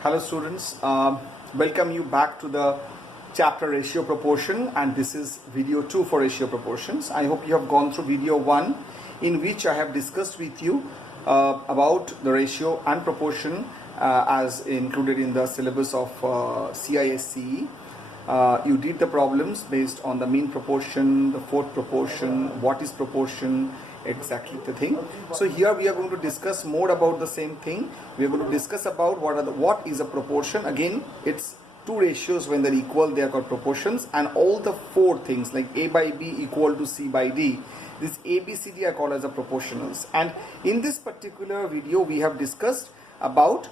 Hello students, welcome you back to the chapter ratio proportion, and this is video 2 for ratio proportions. I hope you have gone through video 1 in which I have discussed with you about the ratio and proportion as included in the syllabus of CISCE. You did the problems based on the mean proportion, the fourth proportion, what is proportion, exactly the thing. So here we are going to discuss more about the same thing. We are going to discuss about what is a proportion. Again, it's two ratios. When they're equal, they are called proportions, and all the four things like A by B equal to C by D, this A, B, C, D are called as a proportionals. And in this particular video we have discussed about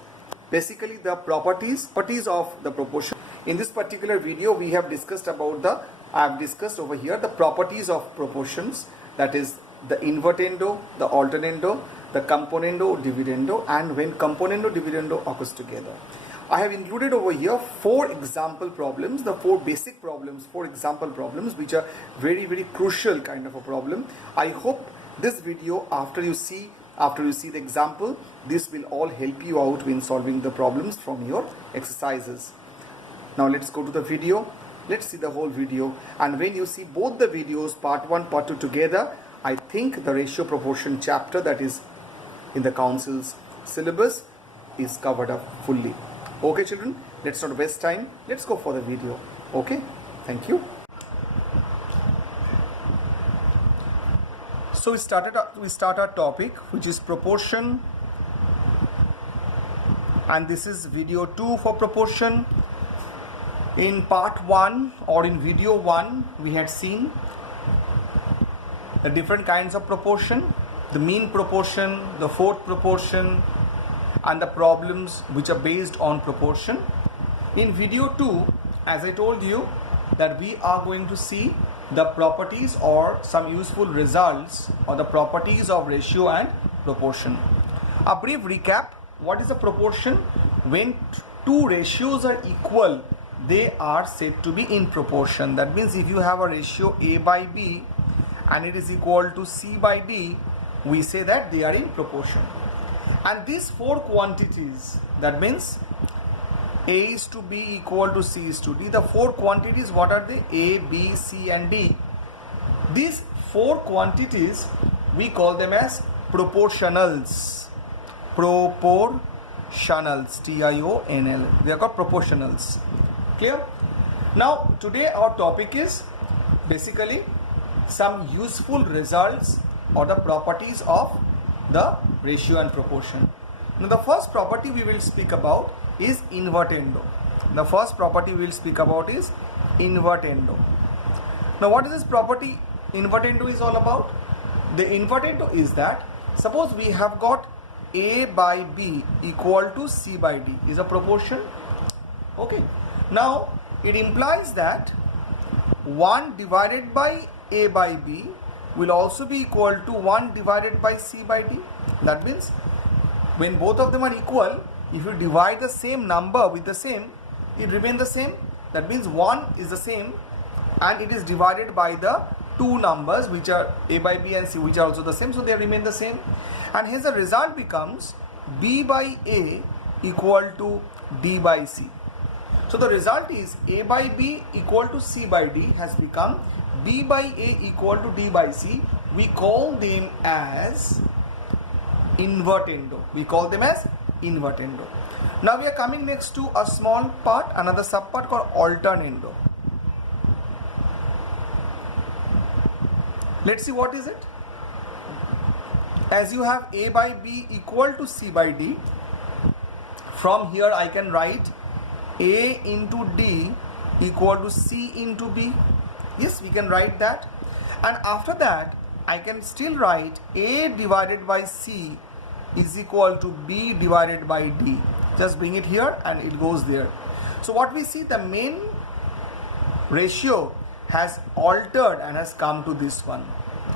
basically the properties of the proportion. In this particular video we have discussed about I have discussed over here the properties of proportions, that is the invertendo, the alternando, the componendo, dividendo, and when componendo, dividendo occurs together. I have included over here four example problems, the four basic problems, four example problems which are very crucial kind of a problem. I hope this video, after you see the example, this will all help you out when solving the problems from your exercises. Now let's go to the video. Let's see the whole video, and when you see both the videos, part 1, part 2 together, I think the ratio proportion chapter that is in the council's syllabus is covered up fully. Okay children, let's not waste time. Let's go for the video. Okay, thank you. So we start our topic, which is proportion, and this is video 2 for proportion. In part 1 or in video 1 we had seen the different kinds of proportion, the mean proportion, the fourth proportion, and the problems which are based on proportion. In video 2, as I told you, that we are going to see the properties or some useful results or the properties of ratio and proportion. A brief recap: what is a proportion? When two ratios are equal, they are said to be in proportion. That means if you have a ratio A by B and it is equal to C by D, we say that they are in proportion. And these four quantities, that means A is to B equal to C is to D, the four quantities, what are they? A, B, C and D. These four quantities we call them as proportionals. Proportionals, T-I-O-N-L. They are called proportionals. Clear? Now today our topic is basically some useful results or the properties of the ratio and proportion. Now the first property we will speak about is invertendo. The first property we will speak about is invertendo. Now what is this property invertendo is all about? The invertendo is that, suppose we have got A by B equal to C by D is a proportion. Okay. Now it implies that 1 divided by A by B will also be equal to 1 divided by C by D. That means when both of them are equal, if you divide the same number with the same, it remains the same. That means 1 is the same and it is divided by the two numbers which are A by B and C, which are also the same, so they remain the same, and hence the result becomes B by A equal to D by C. So the result is A by B equal to C by D has become B by A equal to D by C. We call them as invertendo. We call them as invertendo. Now we are coming next to a small part, another subpart called alternando. Let's see what is it. As you have A by B equal to C by D, from here I can write A into D equal to C into B. Yes, we can write that. And after that, I can still write A divided by C is equal to B divided by D. Just bring it here and it goes there. So what we see, the main ratio has altered and has come to this one,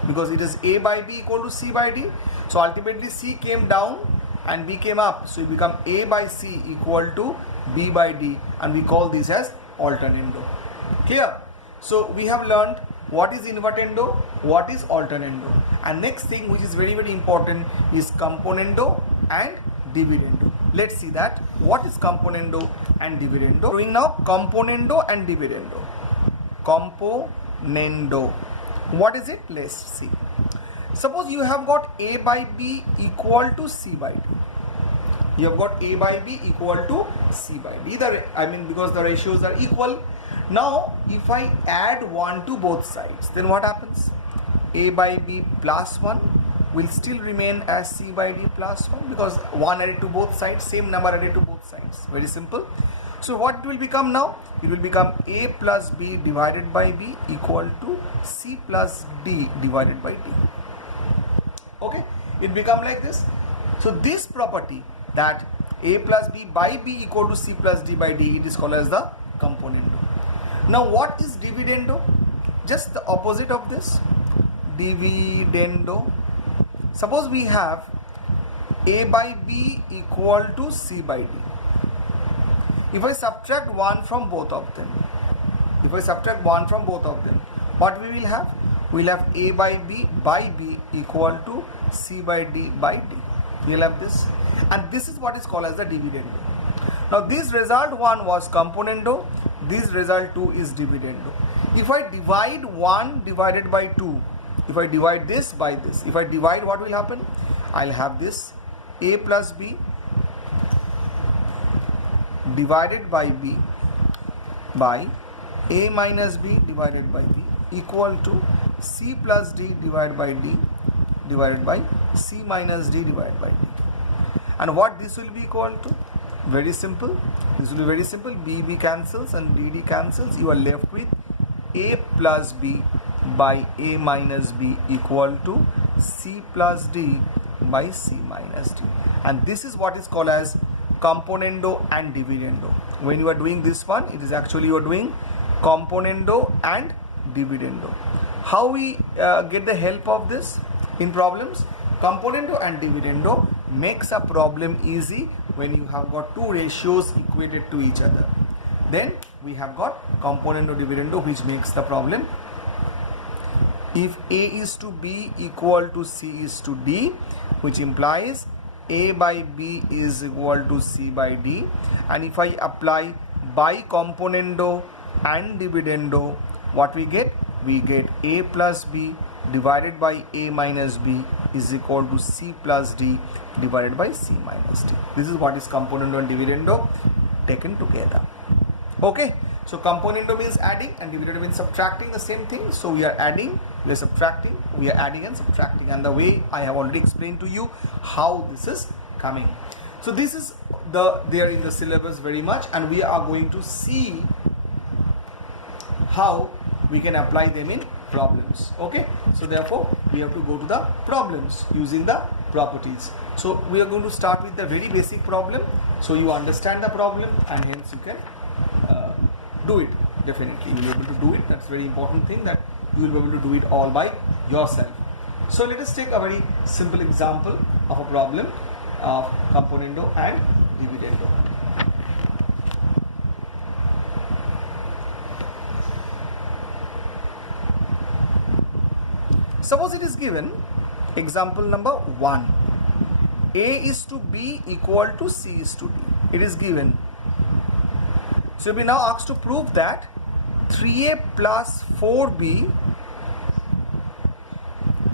because it is A by B equal to C by D. So ultimately C came down and B came up. So it become A by C equal to B by D, and we call this as alternando. Clear? So we have learned what is invertendo, what is alternando, and next thing which is very important is componendo and dividendo. let's see that what is componendo and dividendo. Doing now componendo and dividendo. Componendo. What is it? Let's see. Suppose you have got A by B equal to C by D. You have got A by B equal to C by D. Because the ratios are equal. Now, if I add 1 to both sides, then what happens? A by B plus 1 will still remain as C by D plus 1 because 1 added to both sides, same number added to both sides. Very simple. So what it will become now? It will become A plus B divided by B equal to C plus D divided by D. Okay, it become like this. So this property that A plus B by B equal to C plus D by D, it is called as the componendo. Now what is dividendo? Just the opposite of this. Dividendo. Suppose we have A by B equal to C by D. If I subtract 1 from both of them, what we will have? We will have A by B equal to C by D by D. We will have this. And this is what is called as the dividendo. Now this result 1 was componendo. This result 2 is dividendo. If I divide 1 divided by 2, if I divide this by this, if I divide, what will happen? I'll have this A plus B divided by B by A minus B divided by B equal to C plus D divided by D divided by C minus D divided by D. And what this will be equal to? Very simple. This will be very simple. B cancels and D cancels. You are left with A plus B by A minus B equal to C plus D by C minus D. And this is what is called as componendo and dividendo. When you are doing this one, it is actually you are doing componendo and dividendo. How we get the help of this in problems? Componendo and dividendo makes a problem easy when you have got two ratios equated to each other. Then we have got componendo dividendo, which makes the problem. If A is to B equal to C is to D, which implies A by B is equal to C by D, and if I apply by componendo and dividendo, what we get? We get A plus B divided by A minus B is equal to C plus D divided by C minus D. This is what is componendo and dividendo taken together. Okay, so componendo means adding and dividendo means subtracting, the same thing. So we are adding, we are subtracting, we are adding and subtracting, and the way I have already explained to you how this is coming. So this is there in the syllabus very much, and we are going to see how we can apply them in problems. Okay, so therefore we have to go to the problems using the properties. So we are going to start with the very basic problem, so you understand the problem and hence you can do it. Definitely you will be able to do it. That's a very important thing, that you will be able to do it all by yourself. So let us take a very simple example of a problem of componendo and dividendo. Suppose it is given, example number 1, A is to B equal to C is to D. It is given. So we now asked to prove that 3A plus 4B,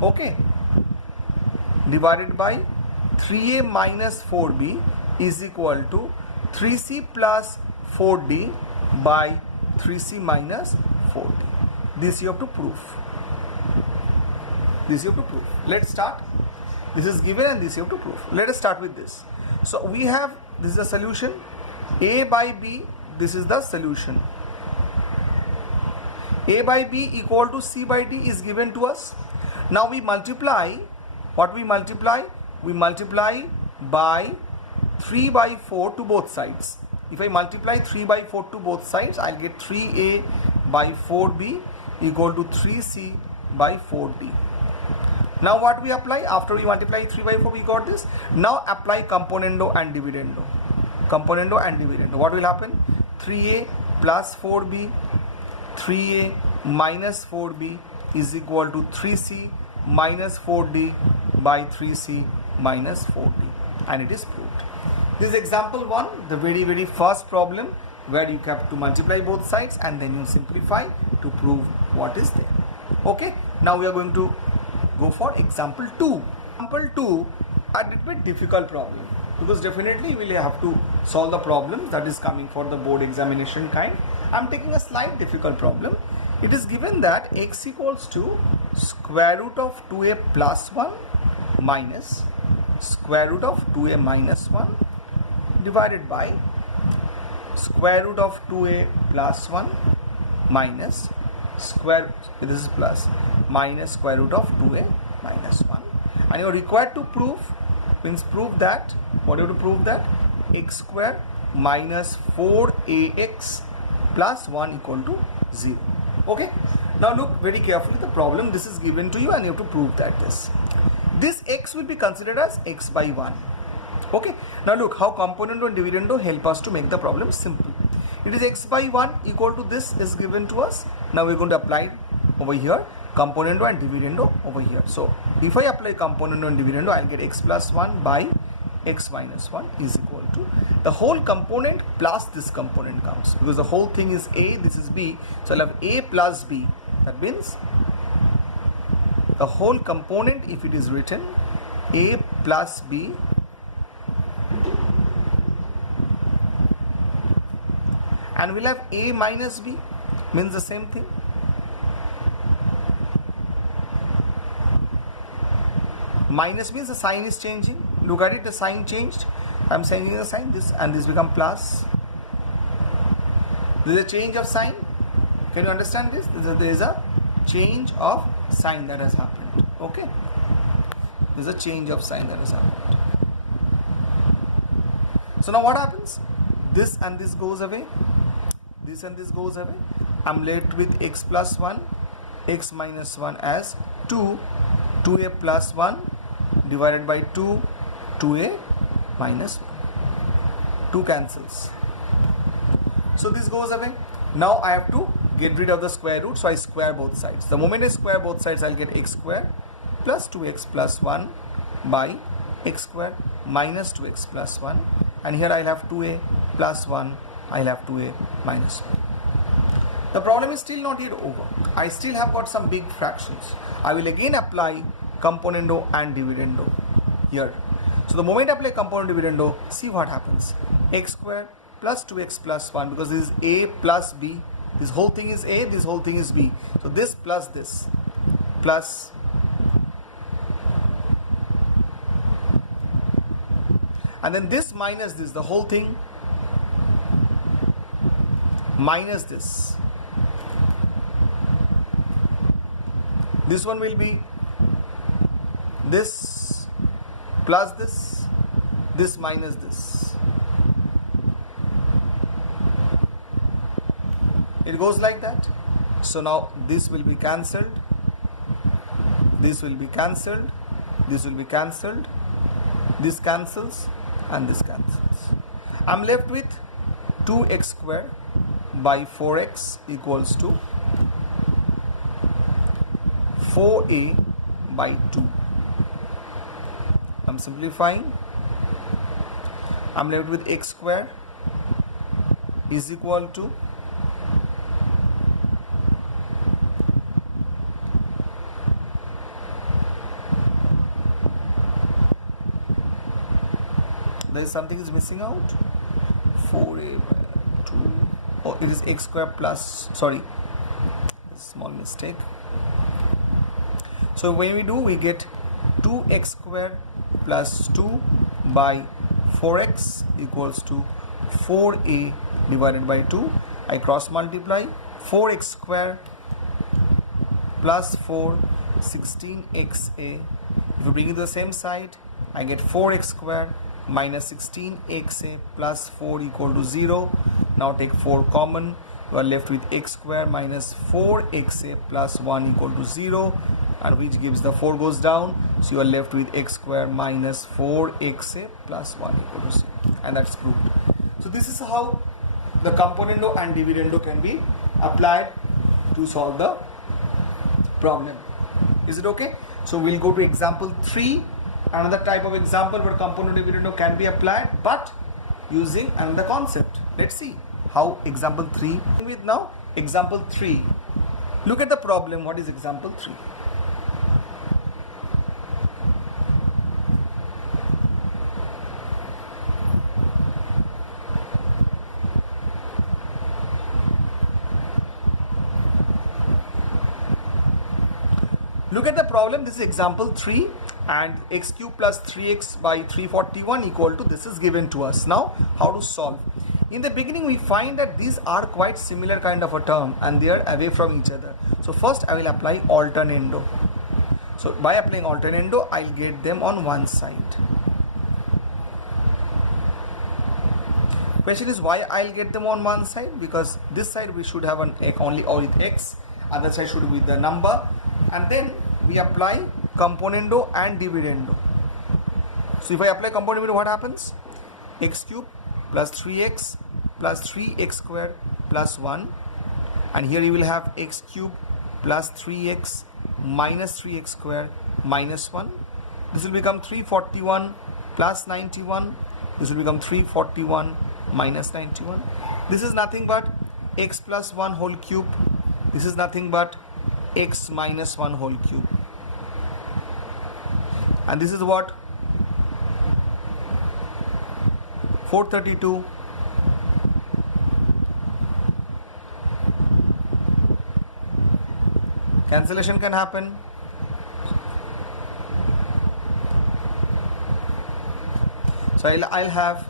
okay, divided by 3A minus 4B is equal to 3C plus 4D by 3C minus 4D. This you have to prove. This you have to prove. Let's start. This is given and this you have to prove. Let us start with this. So we have, this is a solution. A by B, this is the solution. A by B equal to C by D is given to us. Now we multiply. What we multiply? We multiply by 3 by 4 to both sides. If I multiply 3 by 4 to both sides, I'll get 3A by 4B equal to 3C by 4D. Now what we apply? After we multiply 3 by 4, we got this. Now apply componendo and dividendo. Componendo and dividendo. What will happen? 3A plus 4B, 3A minus 4B is equal to 3C minus 4D by 3C minus 4D. And it is proved. This is example 1, the very first problem, where you have to multiply both sides and then you simplify to prove what is there. Okay, now we are going to go for example 2. Example 2, a little bit difficult problem, because definitely we will have to solve the problem that is coming for the board examination kind. I am taking a slight difficult problem. It is given that x equals to square root of 2a plus 1 minus square root of 2a minus 1 divided by square root of 2a plus 1 minus square, this is plus, minus square root of 2a minus 1. And you are required to prove, means prove that, what you have to prove that x square minus 4ax plus 1 equal to 0. Okay, now look very carefully the problem. This is given to you and you have to prove that this x will be considered as x by 1. Okay, now look how componendo and dividendo help us to make the problem simple. It is x by 1 equal to this is given to us. Now we are going to apply over here componendo and dividendo over here. So if I apply componendo and dividendo, I will get x plus 1 by x minus 1 is equal to the whole component plus this component counts, because the whole thing is a, this is b, so I'll have a plus b. That means the whole component, if it is written a plus b, and we'll have a minus b, means the same thing. Minus means the sign is changing. Look at it, the sign changed. I'm changing the sign, this and this become plus. There is a change of sign. Can you understand this? There is a change of sign that has happened. Okay, there is a change of sign that has happened. So now what happens? This and this goes away. This and this goes away. I'm left with x plus 1, x minus 1 as 2, 2a plus 1 divided by 2, 2a minus 1. 2 cancels. So this goes away. Now I have to get rid of the square root, so I square both sides. The moment I square both sides, I'll get x square plus 2x plus 1 by x square minus 2x plus 1, and here I'll have 2a plus 1, I'll have 2a minus 1. The problem is still not yet over. I still have got some big fractions. I will again apply componendo and dividendo here. So the moment I apply componendo dividendo, see what happens. X square plus 2x plus 1, because this is a plus b. This whole thing is a, this whole thing is b. So this plus this, plus and then this minus this, the whole thing minus this. This one will be this plus this minus this. It goes like that. So now this will be cancelled, this will be cancelled, this will be cancelled, this cancels and this cancels. I'm left with 2x square by 4x equals to 4a by 2. I'm simplifying. I'm left with x square is equal to there is something is missing out. 4a by 2. Oh, it is x square plus, sorry, small mistake. So when we do, we get 2x square plus 2 by 4x equals to 4a divided by 2. I cross multiply. 4x square plus 4, 16xa. If you bring it to the same side, I get 4x square minus 16xa plus 4 equal to 0. Now take 4 common. You are left with x square minus 4xa plus 1 equal to 0, and which gives the 4 goes down. So you are left with x square minus 4xa plus 1 equal to 0, and that's proved. So this is how the componendo and dividendo can be applied to solve the problem. Is it okay? So we'll go to example 3, another type of example where componendo and dividendo can be applied, but using another concept. Let's see how example 3 with now. Example 3. Look at the problem. What is example 3? Look at the problem. This is example 3 and x cube plus 3x by 341 equal to, this is given to us. Now how to solve? In the beginning we find that these are quite similar kind of a term and they are away from each other. So first I will apply alternando. So by applying alternando I'll get them on one side. Question is why I'll get them on one side? Because this side we should have an only or with x, other side should be with the number, and then we apply componendo and dividendo. So if I apply componendo, what happens? X cube plus 3x plus 3x square plus 1, and here you will have x cube plus 3x minus 3x square minus 1. This will become 341 plus 91. This will become 341 minus 91. This is nothing but x plus 1 whole cube. This is nothing but x minus 1 whole cube. And this is what? 432 cancellation can happen. So I'll have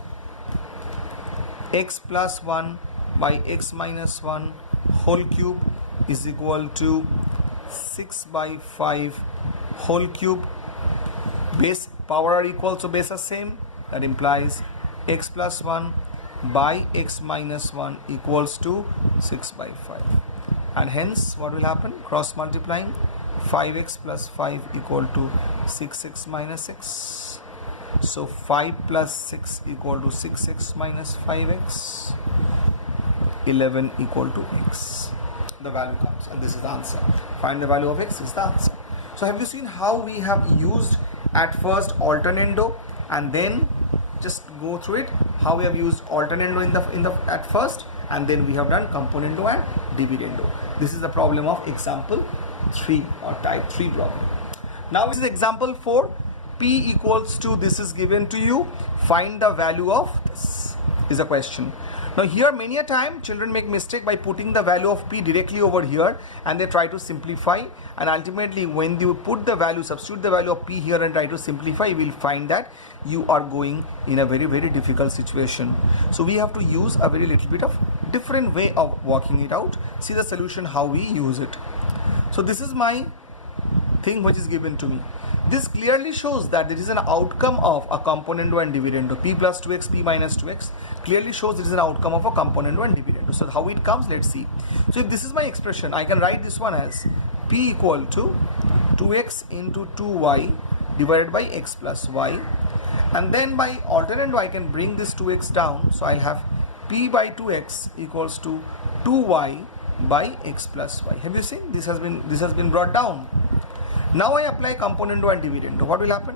x plus 1 by x minus 1 whole cube is equal to 6 by 5 whole cube. Base power are equal, so base are same. That implies x plus 1 by x minus 1 equals to 6 by 5. And hence what will happen? Cross multiplying, 5x plus 5 equal to 6x minus 6. So 5 plus 6 equal to 6x minus 5x. 11 equal to x. The value comes and this is the answer. Find the value of x is the answer. So have you seen how we have used at first alternando and then just go through it, how we have used alternando in the at first, and then we have done componendo and dividendo. This is the problem of example 3 or type 3 problem. Now this is example 4. P equals to, this is given to you, find the value of this is a question. Now here many a time children make mistake by putting the value of P directly over here and they try to simplify, and ultimately when you put the value, substitute the value of P here and try to simplify, you will find that you are going in a very difficult situation. So we have to use a very little bit of different way of working it out. See the solution how we use it. So this is my thing which is given to me. This clearly shows that there is an outcome of a componendo and dividendo. P plus 2x, P minus 2x clearly shows there is an outcome of a componendo and dividendo. So how it comes, let's see. So if this is my expression, I can write this one as P equal to 2x into 2y divided by x plus y. And then by alternando, I can bring this 2x down. So I'll have P by 2x equals to 2y by x plus y. Have you seen? This has been brought down. Now I apply componendo and dividendo. What will happen?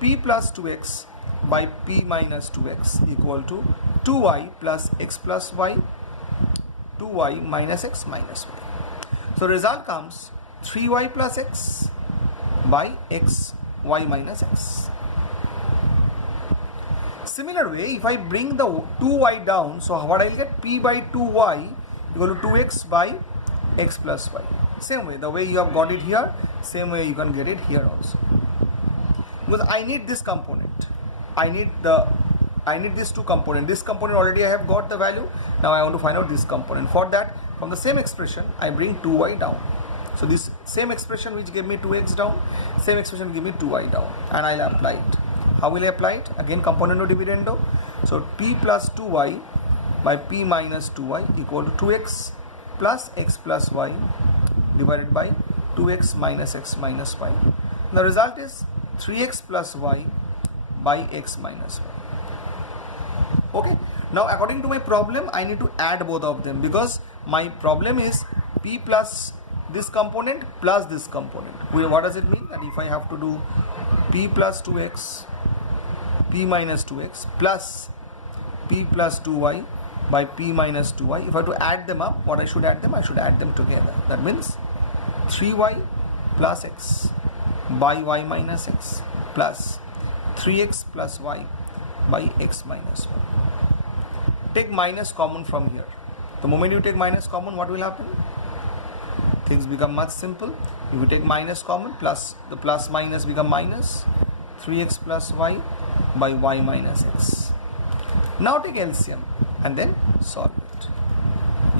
P plus 2x by P minus 2x equal to 2y plus x plus y, 2y minus x minus y. So result comes 3y plus x by x y minus x. Similar way, if I bring the 2y down, so what I will get? P by 2y equal to 2x by x plus y. Same way, the way you have got it here, same way you can get it here also. Because I need this component. I need these two components. This component already I have got the value. Now I want to find out this component. For that, from the same expression, I bring 2y down. So this same expression which gave me 2x down, same expression will give me 2y down, and I'll apply it. How will I apply it? Again, componendo dividendo. So P plus 2y by P minus 2y equal to 2x plus x plus y divided by 2x minus x minus y. The result is 3x plus y by x minus y. Okay. Now according to my problem, I need to add both of them because my problem is P plus this component plus this component. What does it mean? That if I have to do P plus 2x, P minus 2x plus p plus 2y by p minus 2y. If I have to add them up, what I should add them? I should add them together. That means 3y plus x by y minus x plus 3x plus y by x minus 1. Take minus common from here. The moment you take minus common, what will happen? Things become much simple. If you take minus common, plus the plus minus become minus 3x plus y by y minus x. Now take LCM and then solve it.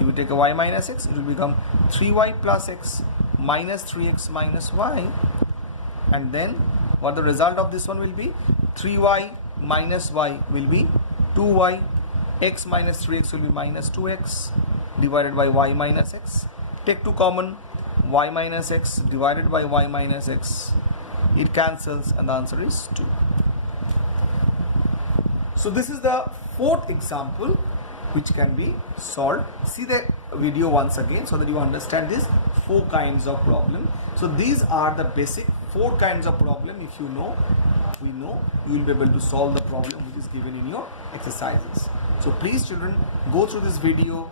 If you take a y minus x, it will become 3y plus x minus 3x minus y, and then what the result of this one will be? 3y minus y will be 2y, x minus 3x will be minus 2x divided by y minus x. Take 2 common, y minus x divided by y minus x, it cancels and the answer is 2. So this is the fourth example which can be solved. See the video once again so that you understand these 4 kinds of problem. So these are the basic 4 kinds of problem. If you know, we know, you will be able to solve the problem which is given in your exercises. So please children, go through this video.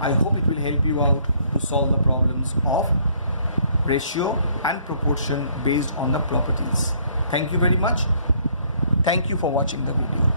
I hope it will help you out to solve the problems of ratio and proportion based on the properties. Thank you very much. Thank you for watching the video.